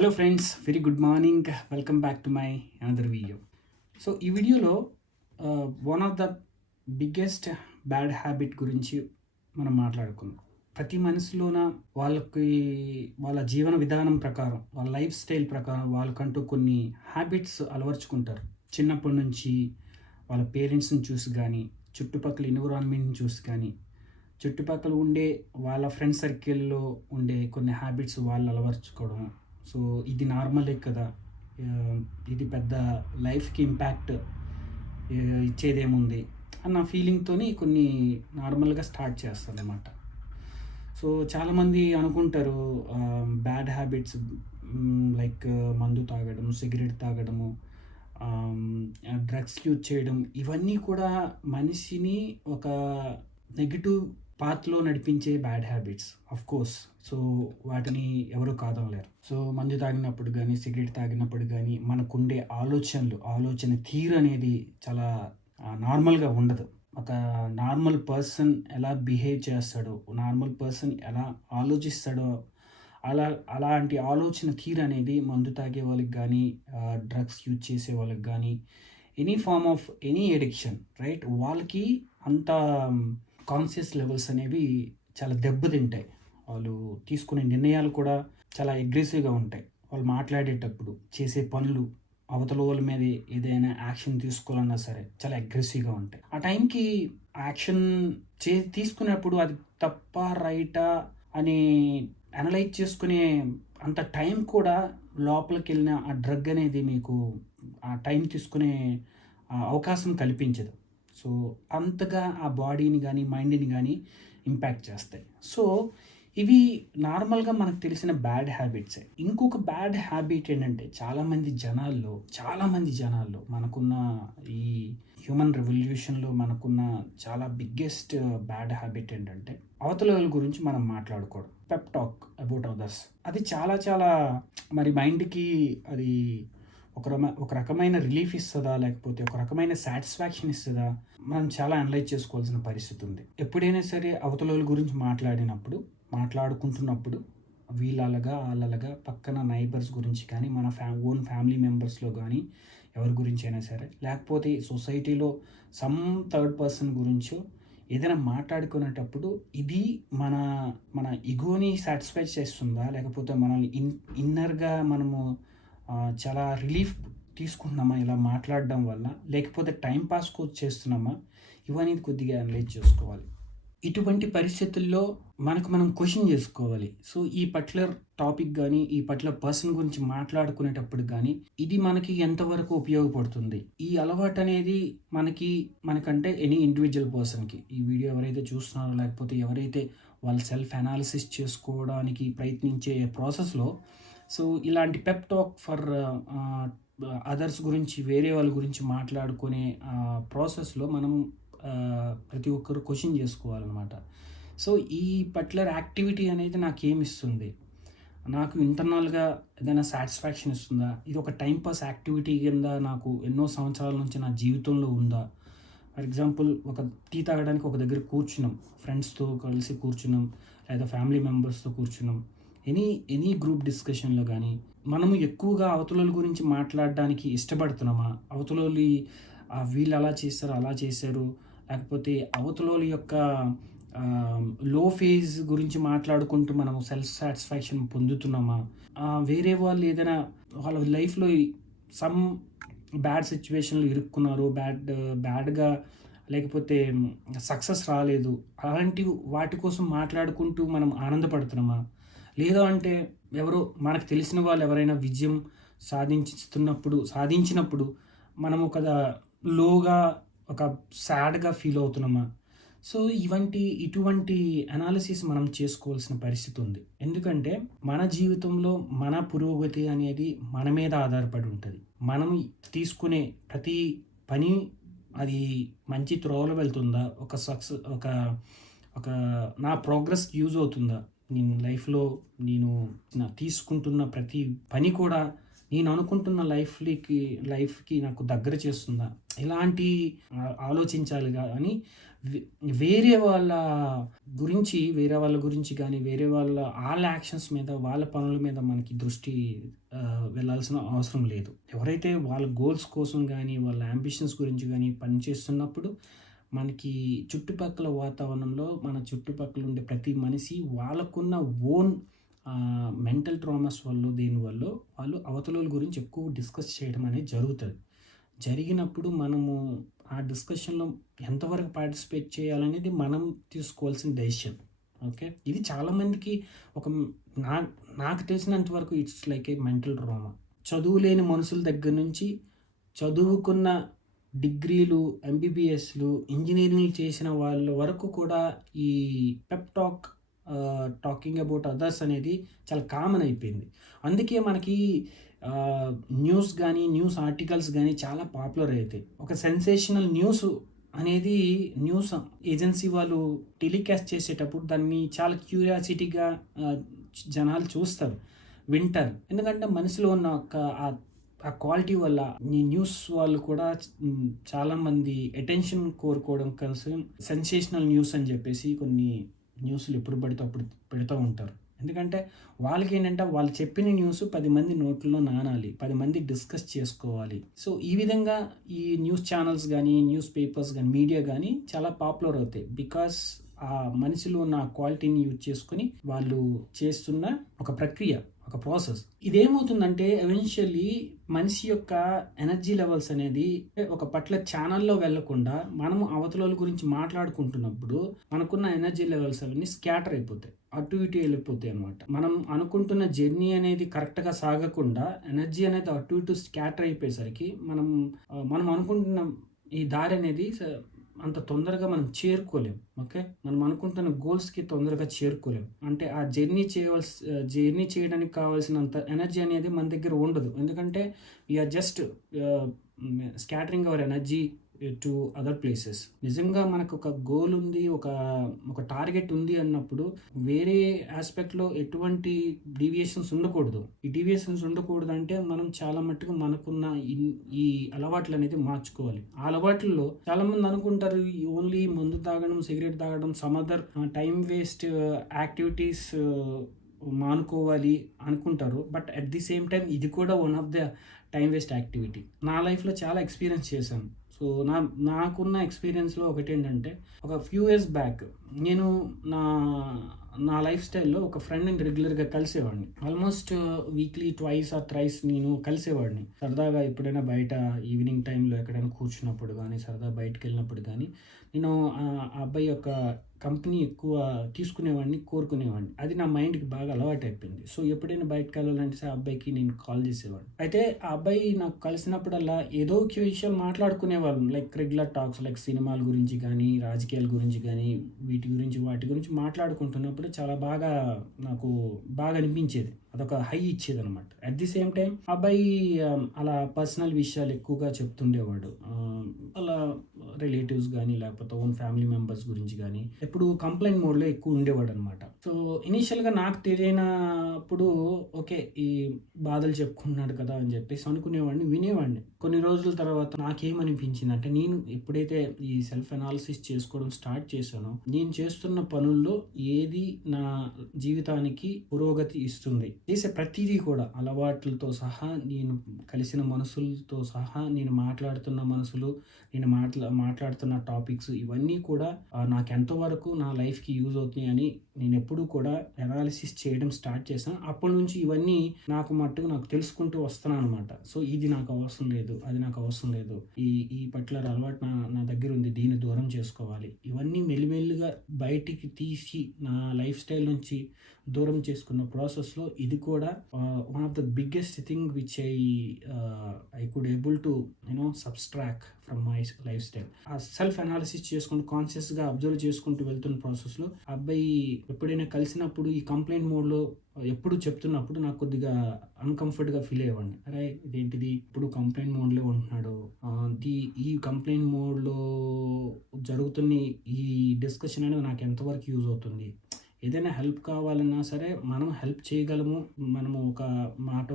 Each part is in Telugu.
Hello friends very good morning welcome back to my another video so ఈ వీడియోలో one of the biggest bad habit గురించి మనం మాట్లాడుకుందాం. ప్రతి మనిషిలోన వాళ్ళకి వాళ్ళ జీవన విధానం ప్రకారం వాళ్ళ లైఫ్ స్టైల్ ప్రకారం వాళ్ళకంటూ కొన్ని హ్యాబిట్స్ అలవర్చుకుంటారు. చిన్నప్పటి నుంచి వాళ్ళ పేరెంట్స్ని చూసి కానీ చుట్టుపక్కల ఎన్విరాన్మెంట్ని చూసి కానీ చుట్టుపక్కల ఉండే వాళ్ళ ఫ్రెండ్ సర్కిల్లో ఉండే కొన్ని హ్యాబిట్స్ వాళ్ళు అలవర్చుకోవడం సో ఇది నార్మలే కదా. ఇది పెద్ద లైఫ్కి ఇంపాక్ట్ ఇచ్చేదేముంది అన్న ఫీలింగ్తో కొన్ని నార్మల్గా స్టార్ట్ చేస్తుంది అనమాట సో చాలామంది అనుకుంటారు బ్యాడ్ హ్యాబిట్స్ లైక్ మందు తాగడం సిగరెట్ తాగడము డ్రగ్స్ యూజ్ చేయడం ఇవన్నీ కూడా మనిషిని ఒక నెగిటివ్ పాత్లో నడిపించే bad habits of course so వాటిని ఎవరు కాదనలేరు. సో మందు తాగినప్పుడు కానీ సిగరెట్ తాగినప్పుడు కానీ మనకుండే ఆలోచనలు ఆలోచన తీరు అనేది చాలా నార్మల్గా ఉండదు. ఒక నార్మల్ పర్సన్ ఎలా బిహేవ్ చేస్తాడో నార్మల్ పర్సన్ ఎలా ఆలోచిస్తాడో అలా అలాంటి ఆలోచన తీరు అనేది మందు తాగే వాళ్ళకి కానీ డ్రగ్స్ యూజ్ చేసే వాళ్ళకి కానీ any form of any addiction right వాళ్ళకి అంత కాన్షియస్ లెవెల్స్ అనేవి చాలా దెబ్బతింటాయి. వాళ్ళు తీసుకునే నిర్ణయాలు కూడా చాలా అగ్రెసివ్గా ఉంటాయి. వాళ్ళు మాట్లాడేటప్పుడు చేసే పనులు అవతల వాళ్ళ మీద ఏదైనా యాక్షన్ తీసుకోవాలన్నా సరే చాలా అగ్రెసివ్గా ఉంటాయి. ఆ టైంకి యాక్షన్ చే తీసుకునేప్పుడు అది తప్ప రైటా అని అనలైజ్ చేసుకునే అంత టైం కూడా లోపలికి వెళ్ళిన ఆ డ్రగ్ అనేది మీకు ఆ టైం తీసుకునే అవకాశం కల్పించదు. సో అంతగా ఆ బాడీని కానీ మైండ్ని కానీ ఇంపాక్ట్ చేస్తాయి. సో ఇవి నార్మల్గా మనకు తెలిసిన బ్యాడ్ హ్యాబిట్సే. ఇంకొక బ్యాడ్ హ్యాబిట్ ఏంటంటే చాలామంది జనాల్లో చాలామంది జనాల్లో మనకున్న ఈ హ్యూమన్ రెవల్యూషన్లో మనకున్న చాలా బిగ్గెస్ట్ బ్యాడ్ హ్యాబిట్ ఏంటంటే అవతల వాళ్ళ గురించి మనం మాట్లాడుకోవడం. Pep talk about others. అది చాలా చాలా మరి మైండ్కి అది ఒక రమ ఒక రకమైన రిలీఫ్ ఇస్తుందా? లేకపోతే ఒక రకమైన సాటిస్ఫాక్షన్ ఇస్తుందా? మనం చాలా అనలైజ్ చేసుకోవాల్సిన పరిస్థితి ఉంది. ఎప్పుడైనా సరే అవతల గురించి మాట్లాడినప్పుడు మాట్లాడుకుంటున్నప్పుడు వీళ్ళలాగా వాళ్ళలాగా పక్కన నైబర్స్ గురించి కానీ మన ఫ్యా ఓన్ ఫ్యామిలీ మెంబర్స్లో కానీ ఎవరి గురించి అయినా సరే లేకపోతే సొసైటీలో సమ్ థర్డ్ పర్సన్ గురించో ఏదైనా మాట్లాడుకునేటప్పుడు ఇది మన మన ఇగోని సాటిస్ఫై చేస్తుందా? లేకపోతే మనల్ని ఇన్ ఇన్నర్గా మనము చాలా రిలీఫ్ తీసుకుంటున్నామా ఇలా మాట్లాడడం వల్ల? లేకపోతే టైం పాస్ చేస్తున్నామా? ఇవన్నీ కొద్దిగా అనలైజ్ చేసుకోవాలి. ఇటువంటి పరిస్థితుల్లో మనకు మనం క్వశ్చన్ చేసుకోవాలి. సో ఈ పర్టికులర్ టాపిక్ కానీ ఈ పర్టికులర్ పర్సన్ గురించి మాట్లాడుకునేటప్పుడు కానీ ఇది మనకి ఎంతవరకు ఉపయోగపడుతుంది? ఈ అలవాటు అనేది మనకి మనకంటే ఎనీ ఇండివిజువల్ పర్సన్కి ఈ వీడియో ఎవరైతే చూస్తున్నారో లేకపోతే ఎవరైతే వాళ్ళ సెల్ఫ్ అనాలిసిస్ చేసుకోవడానికి ప్రయత్నించే ప్రాసెస్లో సో ఇలాంటి పెప్ టాక్ ఫర్ అదర్స్ గురించి వేరే వాళ్ళ గురించి మాట్లాడుకునే ప్రాసెస్లో మనం ప్రతి ఒక్కరు క్వశ్చన్ చేసుకోవాలన్నమాట. సో ఈ పర్టికులర్ యాక్టివిటీ అనేది నాకు ఏమి ఇస్తుంది? నాకు ఇంటర్నల్గా ఏదైనా సాటిస్ఫాక్షన్ ఇస్తుందా? ఇది ఒక టైం పాస్ యాక్టివిటీ కింద నాకు ఎన్నో సంవత్సరాల నుంచి నా జీవితంలో ఉందా? ఫర్ ఎగ్జాంపుల్ ఒక టీ తాగడానికి ఒక దగ్గర కూర్చున్నాం. ఫ్రెండ్స్తో కలిసి కూర్చున్నాం. లేదా ఫ్యామిలీ మెంబర్స్తో కూర్చున్నాం. ఎనీ ఎనీ గ్రూప్ డిస్కషన్లో కానీ మనము ఎక్కువగా అవతల గురించి మాట్లాడడానికి ఇష్టపడుతున్నామా? అవతల వీళ్ళు అలా చేస్తారు అలా చేశారు లేకపోతే అవతల యొక్క లో ఫేజ్ గురించి మాట్లాడుకుంటూ మనం సెల్ఫ్ సాటిస్ఫాక్షన్ పొందుతున్నామా వేరే వాళ్ళు ఏదైనా వాళ్ళ లైఫ్లో సమ్ బ్యాడ్ సిచ్యువేషన్లో ఇరుక్కున్నారు బ్యాడ్ బ్యాడ్గా లేకపోతే సక్సెస్ రాలేదు అలాంటి వాటి కోసం మాట్లాడుకుంటూ మనం ఆనందపడుతున్నామా? లేదా అంటే ఎవరో మనకు తెలిసిన వాళ్ళు ఎవరైనా విజయం సాధించుతున్నప్పుడు సాధించినప్పుడు మనం ఒక లోగా ఒక సాడ్గా ఫీల్ అవుతున్నామా? సో ఇవంటి ఇటువంటి అనాలిసిస్ మనం చేసుకోవాల్సిన పరిస్థితి ఉంది. ఎందుకంటే మన జీవితంలో మన పురోగతి అనేది మన మీద ఆధారపడి ఉంటుంది. మనం తీసుకునే ప్రతి పని అది మంచి త్రోవలో వెళ్తుందా? ఒక సక్సెస్ ఒక ఒక నా ప్రోగ్రెస్ యూజ్ అవుతుందా? నేను లైఫ్లో నేను నా తీసుకుంటున్న ప్రతి పని కూడా నేను అనుకుంటున్న లైఫ్కి లైఫ్‌కి నాకు దగ్గర చేస్తుందా? ఇలాంటి ఆలోచించాలి గాని వేరే వాళ్ళ గురించి, వేరే వాళ్ళ గురించి కానీ వేరే వాళ్ళ వాళ్ళ యాక్షన్స్ మీద, వాళ్ళ పనుల మీద మనకి దృష్టి వెళ్ళాల్సిన అవసరం లేదు. ఎవరైతే వాళ్ళ గోల్స్ కోసం కానీ వాళ్ళ యాంబిషన్స్ గురించి కానీ పనిచేస్తున్నప్పుడు, మనకి చుట్టుపక్కల వాతావరణంలో, మన చుట్టుపక్కల ఉండే ప్రతి మనిషి వాళ్ళకున్న ఓన్ మెంటల్ ట్రామాస్ వల్ల దేని వాళ్ళు అవతల గురించి ఎక్కువ డిస్కస్ చేయడం అనేది జరుగుతుంది జరిగినప్పుడు మనము ఆ డిస్కషన్‌లో ఎంతవరకు పార్టిసిపేట్ చేయాలనేది మనం తీసుకోవాల్సిన డెసిషన్. ఓకే. ఇది చాలామందికి ఒక నా నాకు తెలిసినంత వరకు it's like a mental trauma. చదువు లేని మనుషుల దగ్గర నుంచి, చదువుకున్న డిగ్రీలు, ఎంబీబీఎస్‌లు, ఇంజనీరింగ్లు చేసిన వాళ్ళ వరకు కూడా ఈ పెప్టాక్ టాకింగ్ అబౌట్ అదర్స్ అనేది చాలా కామన్ అయిపోయింది. అందుకే మనకి న్యూస్ కానీ న్యూస్ ఆర్టికల్స్ కానీ చాలా పాపులర్ అవుతాయి ఒక సెన్సేషనల్ న్యూస్ అనేది న్యూస్ ఏజెన్సీ వాళ్ళు టెలికాస్ట్ చేసేటప్పుడు దాన్ని చాలా క్యూరియాసిటీగా జనాలు చూస్తారు, వింటారు. ఎందుకంటే మనసులో ఉన్న ఒక ఆ ఆ క్వాలిటీ వల్ల ఈ న్యూస్ వాళ్ళు కూడా చాలామంది అటెన్షన్ కోరుకోవడం కోసం సెన్సేషనల్ న్యూస్ అని చెప్పేసి కొన్ని న్యూస్‌లు ఎప్పుడు పడితే అప్పుడు పెడుతూ ఉంటారు. ఎందుకంటే వాళ్ళకి ఏంటంటే వాళ్ళు చెప్పిన న్యూస్ పది మంది నోట్లో నానాలి. పది మంది డిస్కస్ చేసుకోవాలి. సో, ఈ విధంగా ఈ న్యూస్ ఛానల్స్ కానీ న్యూస్ పేపర్స్ కానీ మీడియా కానీ చాలా పాపులర్ అవుతాయి. బికాస్ ఆ మనిషిలో ఉన్న క్వాలిటీని యూజ్ చేసుకొని వాళ్ళు చేస్తున్న ఒక ప్రక్రియ, ఒక ప్రాసెస్. ఇదేమవుతుందంటే ఎవెన్షియల్లీ మనిషి యొక్క ఎనర్జీ లెవెల్స్ అనేది ఒక పట్ల ఛానల్లో వెళ్ళకుండా మనము అవతల గురించి మాట్లాడుకుంటున్నప్పుడు మనకున్న ఎనర్జీ లెవెల్స్ అవన్నీ స్కాటర్ అయిపోతాయి. అటు ఇటు వెళ్ళిపోతాయి అన్నమాట. మనం అనుకుంటున్న జర్నీ అనేది కరెక్ట్‌గా సాగకుండా ఎనర్జీ అనేది అటు ఇటు స్కాటర్ అయిపోయేసరికి మనం మనం అనుకుంటున్న ఈ దారి అనేది స అంత తొందరగా మనం చేరుకోలేం. ఓకే. మనం అనుకుంటున్న గోల్స్‌కి తొందరగా చేరుకోలేం. అంటే ఆ జర్నీ చేయవలసి జర్నీ చేయడానికి కావాల్సినంత ఎనర్జీ అనేది మన దగ్గర ఉండదు. ఎందుకంటే we are just scattering our energy to other places. నిజంగా మనకు ఒక గోల్ ఉంది. ఒక ఒక టార్గెట్ ఉంది అన్నప్పుడు వేరే యాస్పెక్ట్‌లో ఎటువంటి డీవియేషన్స్ ఉండకూడదు. ఈ డీవియేషన్స్ ఉండకూడదంటే మనం చాలా మట్టుకు మనకున్న ఈ అలవాట్లు అనేది మార్చుకోవాలి. ఆ అలవాట్లలో చాలామంది అనుకుంటారు ఓన్లీ మందు తాగడం, సిగరెట్ తాగడం, సమ్ అదర్ వేస్ట్ యాక్టివిటీస్ మానుకోవాలి అనుకుంటారు. But at the same time ఇది కూడా one of the time waste activity. నా లైఫ్‌లో చాలా ఎక్స్‌పీరియన్స్ చేశాను. సో, నా నాకున్న ఎక్స్‌పీరియన్స్‌లో ఒకటి ఏంటంటే ఒక ఫ్యూ ఇయర్స్ బ్యాక్ నేను నా నా లైఫ్ స్టైల్‌లో ఒక ఫ్రెండ్‌ని రెగ్యులర్‌గా కలిసేవాడిని. Almost uh, weekly twice or thrice నేను కలిసేవాడిని. సరదాగా ఎప్పుడైనా బయట ఈవినింగ్ టైంలో ఎక్కడైనా కూర్చున్నప్పుడు కానీ సరదా బయటికెళ్ళినప్పుడు కానీ నేను ఆ అబ్బాయి యొక్క కంపెనీ ఎక్కువ తీసుకునేవాడిని, కోరుకునేవాడిని. అది నా మైండ్‌కి బాగా అలవాటయిపోయింది. సో, ఎప్పుడైనా బయటికెళ్ళాలంటే ఆ అబ్బాయికి నేను కాల్ చేసేవాడిని. అయితే ఆ అబ్బాయి నాకు కలిసినప్పుడల్లా ఏదో ఒక విషయం మాట్లాడుకునేవాళ్ళం. లైక్ రెగ్యులర్ టాక్స్ లైక్ సినిమాల గురించి కానీ రాజకీయాల గురించి కానీ వీటి గురించి, వాటి గురించి మాట్లాడుకుంటున్నప్పుడు చాలా బాగా నాకు బాగా అనిపించేది. అదొక హై ఇచ్చేదనమాట. అట్ ది సేమ్ టైం అబ్బాయి అలా పర్సనల్ విషయాలు ఎక్కువగా చెప్తుండేవాడు. అలా రిలేటివ్స్ కానీ లేకపోతే ఓన్ ఫ్యామిలీ మెంబర్స్ గురించి కానీ ఎప్పుడు కంప్లైంట్ మోడ్‌లో ఎక్కువ ఉండేవాడనమాట. సో, ఇనీషియల్‌గా నాకు తెలియనప్పుడు ఓకే. ఈ బాధలు చెప్పుకుంటున్నాడు కదా! అని చెప్పేసి అనుకునేవాడిని, వినేవాడిని. కొన్ని రోజుల తర్వాత నాకేమనిపించిందంటే నేను ఎప్పుడైతే ఈ సెల్ఫ్ అనాలిసిస్ చేసుకోవడం స్టార్ట్ చేశానో, నేను చేస్తున్న పనుల్లో ఏది నా జీవితానికి పురోగతి ఇస్తుంది. చేసే ప్రతిదీ కూడా అలవాట్లతో సహా, నేను కలిసిన మనసులతో సహా, నేను మాట్లాడుతున్న మనసులు నేను మాట్లా మాట్లాడుతున్న టాపిక్స్ ఇవన్నీ కూడా నాకు ఎంతవరకు నా లైఫ్‌కి యూజ్ నేను ఎప్పుడూ కూడా అనాలిసిస్ చేయడం స్టార్ట్ చేశాను. అప్పటినుంచి ఇవన్నీ నాకు మట్టుకు నాకు తెలుసుకుంటూ వస్తున్నాను అనమాట సో, ఇది నాకు అవసరం లేదు. అది నాకు అవసరం లేదు. ఈ ఈ పర్టిక్యులర్ అలవాటు నా నా దగ్గర ఉంది దీన్ని దూరం చేసుకోవాలి. ఇవన్నీ మెల్లిమెల్లిగా బయటికి తీసి నా లైఫ్ స్టైల్ నుంచి దూరం చేసుకున్న ప్రాసెస్‌లో ఇది కూడా one of the biggest thing which I I could able to you subtract subtract from my lifestyle. ఆ సెల్ఫ్ అనాలిసిస్ చేసుకుంటూ కాన్షియస్‌గా అబ్జర్వ్ చేసుకుంటూ వెళ్తున్న ప్రాసెస్‌లో ఆ అబ్బాయి ఎప్పుడైనా కలిసినప్పుడు ఈ కంప్లైంట్ మోడ్‌లో ఎప్పుడు చెప్తున్నప్పుడు నాకు కొద్దిగా అన్‌కంఫర్ట్‌గా ఫీల్ అయ్యేవాడిని. అరే! ఇదేంటిది ఇప్పుడు కంప్లైంట్ మోడ్‌లో ఉంటున్నాడు. ది ఈ కంప్లైంట్ మోడ్‌లో జరుగుతున్న ఈ డిస్కషన్ అనేది నాకు ఎంతవరకు యూజ్ అవుతుంది. ఏదైనా హెల్ప్ కావాలన్నా సరే మనం హెల్ప్ చేయగలము మనము ఒక మాట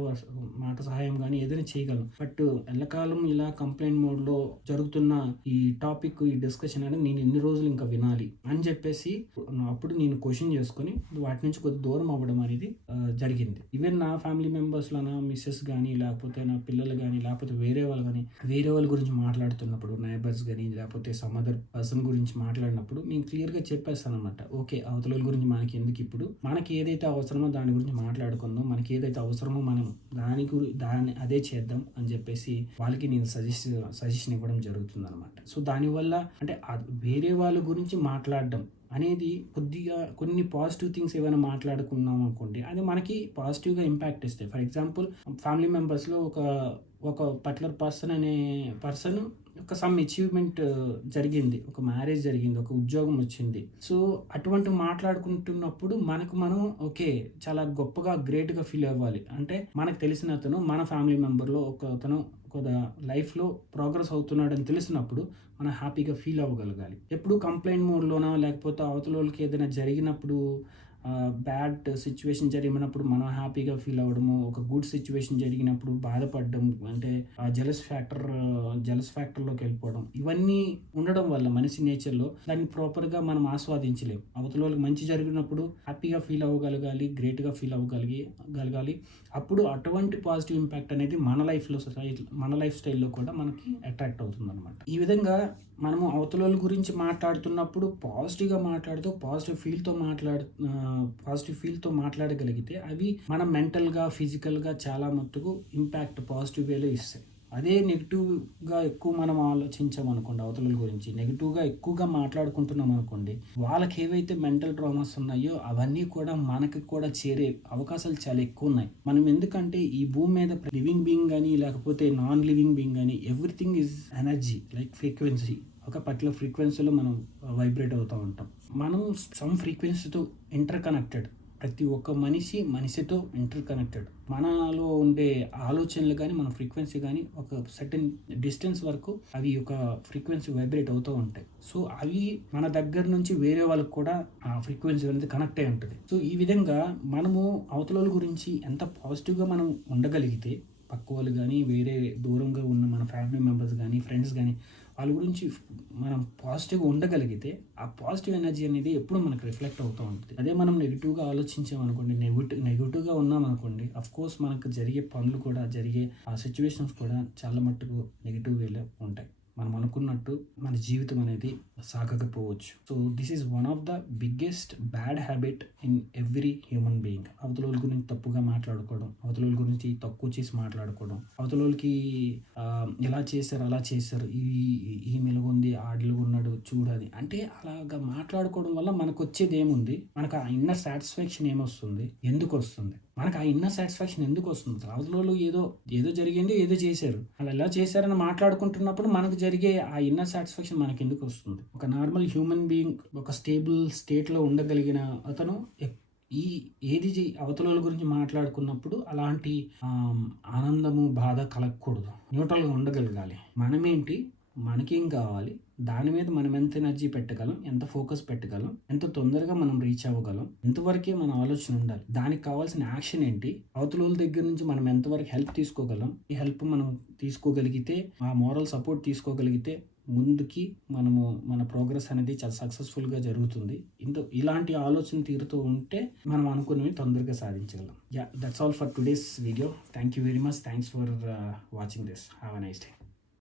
మాట సహాయం కానీ ఏదైనా చేయగలం బట్ ఎల్లకాలం ఇలా కంప్లైంట్ మోడ్లో జరుగుతున్న ఈ టాపిక్ ఈ డిస్కషన్ అనేది నేను ఎన్ని రోజులు ఇంకా వినాలి అని చెప్పేసి అప్పుడు నేను క్వశ్చన్ చేసుకొని వాటి నుంచి కొద్ది దూరం అవ్వడం అనేది జరిగింది. ఈవెన్ నా ఫ్యామిలీ మెంబర్స్లో నా మిస్సెస్ కానీ లేకపోతే నా పిల్లలు కానీ లేకపోతే వేరే వాళ్ళు కానీ వేరే వాళ్ళ గురించి మాట్లాడుతున్నప్పుడు నైబర్స్ కానీ లేకపోతే సమ్ అదర్ పర్సన్ గురించి మాట్లాడినప్పుడు నేను క్లియర్గా చెప్పేస్తాను అనమాట ఓకే అవతల గురించి మనకి ఎందుకు ఇప్పుడు మనకి ఏదైతే అవసరమో దాని గురించి మాట్లాడుకుందాం. మనకి ఏదైతే అవసరమో మనం దాని గురి దాన్ని అదే చేద్దాం అని చెప్పేసి వాళ్ళకి నేను సజెస్ట్ సజెషన్ ఇవ్వడం జరుగుతుంది అనమాట సో దానివల్ల అంటే వేరే వాళ్ళ గురించి మాట్లాడడం అనేది కొద్దిగా కొన్ని పాజిటివ్ థింగ్స్ ఏమైనా మాట్లాడుకున్నాం అనుకోండి అది మనకి పాజిటివ్గా ఇంపాక్ట్ ఇస్తాయి. ఫర్ ఎగ్జాంపుల్ ఫ్యామిలీ మెంబర్స్లో ఒక ఒక పర్టికులర్ పర్సన్ అనే పర్సన్ ఒక సమ్ అచీవ్మెంట్ uh, జరిగింది. ఒక మ్యారేజ్ జరిగింది. ఒక ఉద్యోగం వచ్చింది. సో అటువంటి మాట్లాడుకుంటున్నప్పుడు మనకు మనం ఓకే చాలా గొప్పగా గ్రేట్గా ఫీల్ అవ్వాలి. అంటే మనకు తెలిసిన అతను మన ఫ్యామిలీ మెంబర్లో ఒక అతను ఒక లైఫ్లో ప్రోగ్రెస్ అవుతున్నాడని తెలిసినప్పుడు మనం హ్యాపీగా ఫీల్ అవ్వగలగాలి. ఎప్పుడు కంప్లైంట్ మోడ్లోనో లేకపోతే అవతల వాళ్ళకి ఏదైనా జరిగినప్పుడు బ్యాడ్ సిచ్యువేషన్ జరిగినప్పుడు మనం హ్యాపీగా ఫీల్ అవ్వడము ఒక గుడ్ సిచ్యువేషన్ జరిగినప్పుడు బాధపడడం అంటే ఆ జలస్ ఫ్యాక్టర్ జలస్ ఫ్యాక్టర్లోకి వెళ్ళిపోవడం ఇవన్నీ ఉండడం వల్ల మనిషి నేచర్లో దాన్ని ప్రాపర్గా మనం ఆస్వాదించలేం. అవతల వాళ్ళకి మంచి జరిగినప్పుడు హ్యాపీగా ఫీల్ అవ్వగలగాలి గ్రేట్గా ఫీల్ అవ్వగలిగి గలగాలి అప్పుడు అటువంటి పాజిటివ్ ఇంపాక్ట్ అనేది మన లైఫ్లో మన లైఫ్ స్టైల్లో కూడా మనకి అట్రాక్ట్ అవుతుంది అనమాట ఈ విధంగా మనము అవతల వాళ్ళ గురించి మాట్లాడుతున్నప్పుడు పాజిటివ్గా మాట్లాడుతూ పాజిటివ్ ఫీల్తో మాట్లాడు పాజిటివ్ ఫీల్తో మాట్లాడగలిగితే అవి మన మెంటల్గా ఫిజికల్గా చాలా మట్టుకు ఇంపాక్ట్ పాజిటివ్ వేలో ఇస్తాయి. అదే నెగిటివ్గా ఎక్కువ మనం ఆలోచించామనుకోండి అవతల గురించి. నెగిటివ్గా ఎక్కువగా మాట్లాడుకుంటున్నాం అనుకోండి వాళ్ళకి ఏవైతే మెంటల్ ట్రామాస్ ఉన్నాయో అవన్నీ కూడా మనకి కూడా చేరే అవకాశాలు చాలా ఎక్కువ ఉన్నాయి. మనం ఎందుకంటే ఈ భూమి మీద లివింగ్ బీయింగ్ కానీ లేకపోతే నాన్ లివింగ్ బీయింగ్ కానీ everything is energy like frequency ఒక పర్టికులర్ ఫ్రీక్వెన్సీలో మనం వైబ్రేట్ అవుతూ ఉంటాం. మనం సమ్ ఫ్రీక్వెన్సీతో ఇంటర్ కనెక్టెడ్ ప్రతి ఒక్క మనిషి మనిషితో ఇంటర్ కనెక్టెడ్ మనలో ఉండే ఆలోచనలు కానీ మన ఫ్రీక్వెన్సీ కానీ ఒక సర్టెన్ డిస్టెన్స్ వరకు అవి ఒక ఫ్రీక్వెన్సీ వైబ్రేట్ అవుతూ ఉంటాయి. సో అవి మన దగ్గర నుంచి వేరే వాళ్ళకి కూడా ఆ ఫ్రీక్వెన్సీ అనేది కనెక్ట్ అయి ఉంటుంది. సో ఈ విధంగా మనము అవతల గురించి ఎంత పాజిటివ్గా మనం ఉండగలిగితే పక్క వాళ్ళు కానీ వేరే దూరంగా ఉన్న మన ఫ్యామిలీ మెంబర్స్ కానీ ఫ్రెండ్స్ కానీ వాళ్ళ గురించి మనం పాజిటివ్గా ఉండగలిగితే ఆ పాజిటివ్ ఎనర్జీ అనేది ఎప్పుడు మనకు రిఫ్లెక్ట్ అవుతూ ఉంటుంది. అదే మనం నెగిటివ్గా ఆలోచించామనుకోండి నెగిటివ్ నెగిటివ్గా ఉన్నామనుకోండి అఫ్ కోర్స్ మనకు జరిగే పనులు కూడా జరిగే ఆ సిచ్యువేషన్స్ కూడా చాలా మట్టుకు నెగిటివ్ వేలో ఉంటాయి. మనం అనుకున్నట్టు మన జీవితం అనేది సాగకపోవచ్చు. So this is one of the biggest bad habit in every human being అవతలోళ్ళ గురించి తప్పుగా మాట్లాడుకోవడం అవతల గురించి తక్కువ చేసి మాట్లాడుకోవడం అవతలోళ్ళకి ఎలా చేశారు అలా చేశారు ఈ ఈ మెలుగుంది ఆడిలుగా ఉన్నాడు చూడాలి అంటే అలాగా మాట్లాడుకోవడం వల్ల మనకు వచ్చేది ఏముంది? మనకు ఆ ఇన్నర్ సాటిస్ఫాక్షన్ ఏమొస్తుంది? ఎందుకు వస్తుంది? మనకు ఆ ఇన్నర్ సాటిస్ఫాక్షన్ ఎందుకు వస్తుంది? అవతల ఏదో ఏదో జరిగింది ఏదో చేశారు. వాళ్ళు ఎలా చేశారని మాట్లాడుకుంటున్నప్పుడు మనకు జరిగే ఆ ఇన్నర్ సాటిస్ఫాక్షన్ మనకి ఎందుకు వస్తుంది? ఒక నార్మల్ హ్యూమన్ బీయింగ్ ఒక స్టేబుల్ స్టేట్లో ఉండగలిగిన అతను ఈ ఏది చే- అవతల గురించి మాట్లాడుకున్నప్పుడు అలాంటి ఆనందము బాధ కలగకూడదు. న్యూట్రల్గా ఉండగలగాలి. మనమేంటి? మనకేం కావాలి? దాని మీద మనం ఎంత ఎనర్జీ పెట్టగలం? ఎంత ఫోకస్ పెట్టగలం? ఎంత తొందరగా మనం రీచ్ అవ్వగలం? ఎంతవరకే మన ఆలోచన ఉండాలి. దానికి కావాల్సిన యాక్షన్ ఏంటి? అవతల వాళ్ళ దగ్గర నుంచి మనం ఎంతవరకు హెల్ప్ తీసుకోగలం? ఈ హెల్ప్ మనం తీసుకోగలిగితే ఆ మోరల్ సపోర్ట్ తీసుకోగలిగితే ముందుకి మనము మన ప్రోగ్రెస్ అనేది చాలా సక్సెస్ఫుల్గా జరుగుతుంది. ఇంత ఇలాంటి ఆలోచన తీరుతూ ఉంటే మనం అనుకున్నవి తొందరగా సాధించగలం. Yeah that's all for today's video thank you very much thanks for watching this have a nice day